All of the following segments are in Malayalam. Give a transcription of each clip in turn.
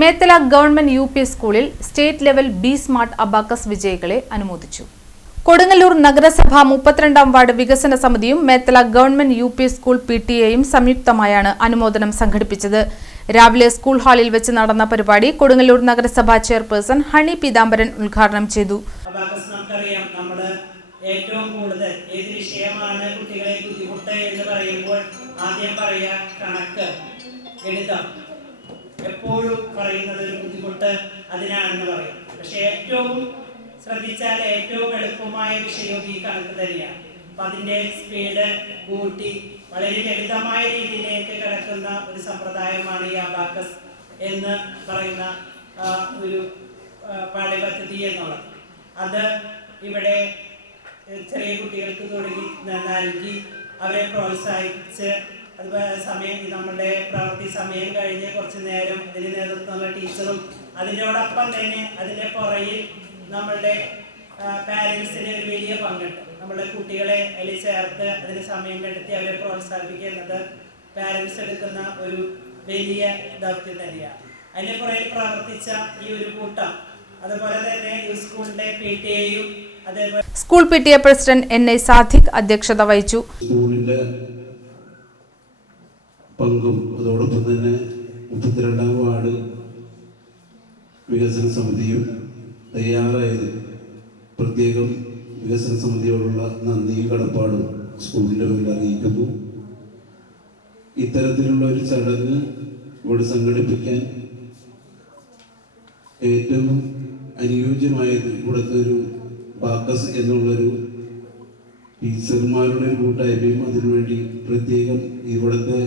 Methala government UP. സ്കൂളിൽ state level B smart abacus വിജയികളെ അനുമോദിച്ചു. കൊടുങ്ങല്ലൂർ നഗരസഭ 32ാം വാർഡ് വികസന സമിതിയും മേത്തല ഗവൺമെന്റ് യു.പി. സ്കൂൾ PTA-യും സംയുക്തമായാണ് അനുമോദനം സംഘടിപ്പിച്ചത്. രാവിലെ സ്കൂൾ ഹാളിൽ വെച്ച് നടന്ന പരിപാടി കൊടുങ്ങല്ലൂർ നഗരസഭാ ചെയർപേഴ്സൺ ഹണി പീതാംബരൻ ഉദ്ഘാടനം ചെയ്തു. ഏറ്റവും കൂടുതൽ ഏത് വിഷയമാണ് കുട്ടികളെ ബുദ്ധിമുട്ട് എന്ന് പറയുമ്പോൾ ആദ്യം പറയാ കണക്ക്, ഗണിതം. എപ്പോഴും പറയുന്നത് ഒരു ബുദ്ധിമുട്ട് അതിനാണെന്ന് പറയും. പക്ഷെ ഏറ്റവും ശ്രദ്ധിച്ചാൽ ഏറ്റവും എളുപ്പമായ വിഷയവും ഈ കണക്ക് തന്നെയാണ്. അപ്പം അതിൻ്റെ സ്പീഡ് കൂട്ടി വളരെ ലളിതമായ രീതിയിലേക്ക് കിടക്കുന്ന ഒരു സമ്പ്രദായമാണ് ഈ അബാക്കസ് എന്ന് പറയുന്ന ഒരു പാഠ്യപദ്ധതി എന്നുള്ളത്. അത് ഇവിടെ ചെറിയ കുട്ടികൾക്ക് തുടങ്ങി നൽകി അവരെ പ്രോത്സാഹിപ്പിച്ച് അതുപോലെ സമയം നമ്മുടെ പ്രവൃത്തി സമയം കഴിഞ്ഞ് കുറച്ച് നേരം അതിന് നേതൃത്വമുള്ള ടീച്ചറും അതിനോടൊപ്പം തന്നെ അതിൻ്റെ പുറകിൽ നമ്മളുടെ പാരൻസിന് ഒരു വലിയ പങ്കുണ്ട്. നമ്മുടെ കുട്ടികളെ അതിൽ ചേർത്ത് അതിന് സമയം കണ്ടെത്തി അവരെ പ്രോത്സാഹിപ്പിക്കുക എന്നത് പാരൻസ് എടുക്കുന്ന ഒരു വലിയ ദൗത്യം തന്നെയാണ്. അതിൻ്റെ പുറകിൽ പ്രവർത്തിച്ച ഈ ഒരു കൂട്ടം, അതുപോലെ തന്നെ ഈ സ്കൂളിൻ്റെ PTA-യും school PTA president N.I. Sadiq അധ്യക്ഷത വഹിച്ചു. സ്കൂളിന്റെ പങ്കും അതോടൊപ്പം തന്നെ 32ാം വാർഡ് വികസന സമിതിയും തയ്യാറായത് പ്രത്യേകം വികസന സമിതിയോടുള്ള നന്ദിയും കടപ്പാടും സ്കൂളിൻ്റെ മുന്നിൽ അറിയിക്കുന്നു. ഇത്തരത്തിലുള്ള ഒരു ചടങ്ങ് ഇവിടെ സംഘടിപ്പിക്കാൻ ഏറ്റവും അനുയോജ്യമായത് ഇവിടുത്തെ ഒരു ബാക്കസ് എന്നുള്ളൊരു ടീച്ചർമാരുടെ ഒരു കൂട്ടായ്മയും അതിനുവേണ്ടി പ്രത്യേകം ഇവിടുത്തെ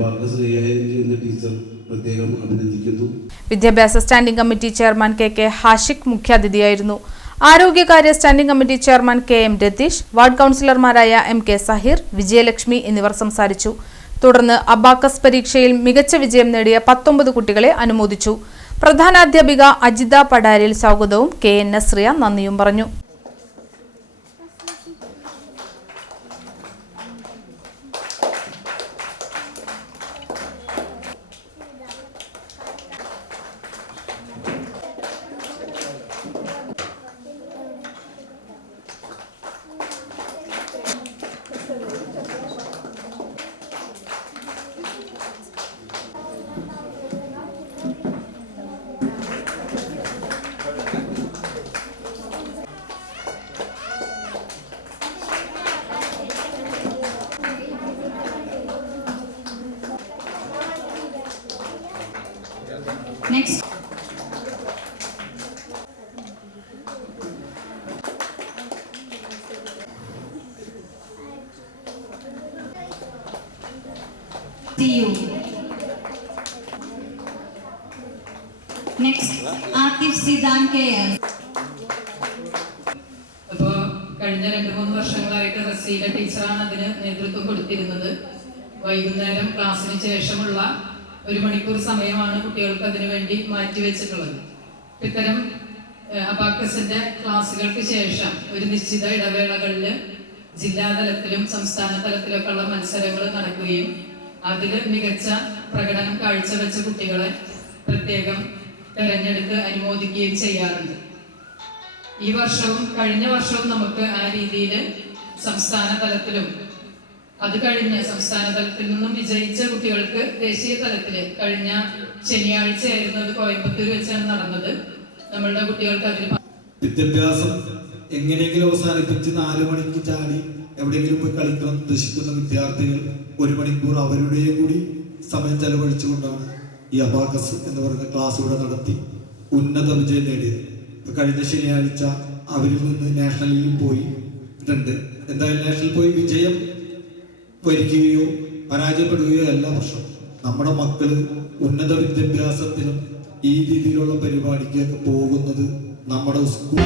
ബാക്കസ് കൈകാര്യം ചെയ്യുന്ന ടീച്ചർ പ്രത്യേകം അഭിനന്ദിക്കുന്നു. വിദ്യാഭ്യാസ standing committee chairman K. Hashiq മുഖ്യാതിഥിയായിരുന്നു. ആരോഗ്യകാര്യ standing committee chairman K.M. Ratheesh, ward കൗൺസിലർമാരായ M.K. സഹീർ, വിജയലക്ഷ്മി എന്നിവർ സംസാരിച്ചു. തുടർന്ന് അബാക്കസ് പരീക്ഷയിൽ മികച്ച വിജയം നേടിയ 19 കുട്ടികളെ അനുമോദിച്ചു. പ്രധാനാധ്യാപിക അജിത പടാരിൽ സ്വാഗതവും K.N. നസ്രിയ നന്ദിയും പറഞ്ഞു. Next. See you. Next, Atif Sidan KS. അപ്പോൾ കഴിഞ്ഞ 2-3 വർഷങ്ങളായിട്ട് റസീല ടീച്ചറാണ് അതിന് നേതൃത്വം കൊടുത്തിരുന്നത്. വൈകുന്നേരം ക്ലാസ്സിന് ശേഷമുള്ള 1 മണിക്കൂർ സമയമാണ് കുട്ടികൾക്ക് അതിനു വേണ്ടി മാറ്റിവെച്ചിട്ടുള്ളത്. ഇത്തരം അബാക്കസിന്റെ ക്ലാസ്സുകൾക്ക് ശേഷം ഒരു നിശ്ചിത ഇടവേളകളിൽ ജില്ലാതലത്തിലും സംസ്ഥാന തലത്തിലൊക്കെ ഉള്ള മത്സരങ്ങൾ നടക്കുകയും അതിൽ മികച്ച പ്രകടനം കാഴ്ചവെച്ച കുട്ടികളെ പ്രത്യേകം തെരഞ്ഞെടുത്ത് അനുമോദിക്കുകയും ചെയ്യാറുണ്ട്. ഈ വർഷവും കഴിഞ്ഞ വർഷവും നമുക്ക് ആ രീതിയിൽ സംസ്ഥാന തലത്തിലും അത് കഴിഞ്ഞ സംസ്ഥാന തലത്തിൽ നിന്നും വിജയിച്ച കുട്ടികൾക്ക് ദേശീയ തലത്തില് കഴിഞ്ഞ ശനിയാഴ്ചയായിരുന്നു അത് കോയമ്പത്തൂർ വെച്ചാണ് നടന്നത്. നമ്മളുടെ കുട്ടികൾക്ക് അതിന് വിദ്യാഭ്യാസം എങ്ങനെയെങ്കിലും അവസാനിപ്പിച്ച് 4 മണിക്ക് ചാടി എവിടെയെങ്കിലും പോയി കളിക്കാൻ ഉദ്ദേശിക്കുന്ന വിദ്യാർത്ഥികൾ 1 മണിക്കൂർ അവരുടെയും കൂടി സമയം ചെലവഴിച്ചുകൊണ്ടാണ് ഈ അബാക്കസ് എന്ന് പറയുന്ന ക്ലാസ് ഇവിടെ നടത്തി ഉന്നത വിജയം നേടിയത്. കഴിഞ്ഞ ശനിയാഴ്ച അവരിൽ നിന്ന് നാഷണലിൽ പോയിട്ടുണ്ട്. എന്തായാലും നാഷണൽ പോയി വിജയം വരിക്കുകയോ പരാജയപ്പെടുകയോ എല്ലാ വർഷവും നമ്മുടെ മക്കൾ ഉന്നത വിദ്യാഭ്യാസത്തിനും ഈ രീതിയിലുള്ള പരിപാടിക്കൊക്കെ പോകുന്നത് നമ്മുടെ സ്കൂൾ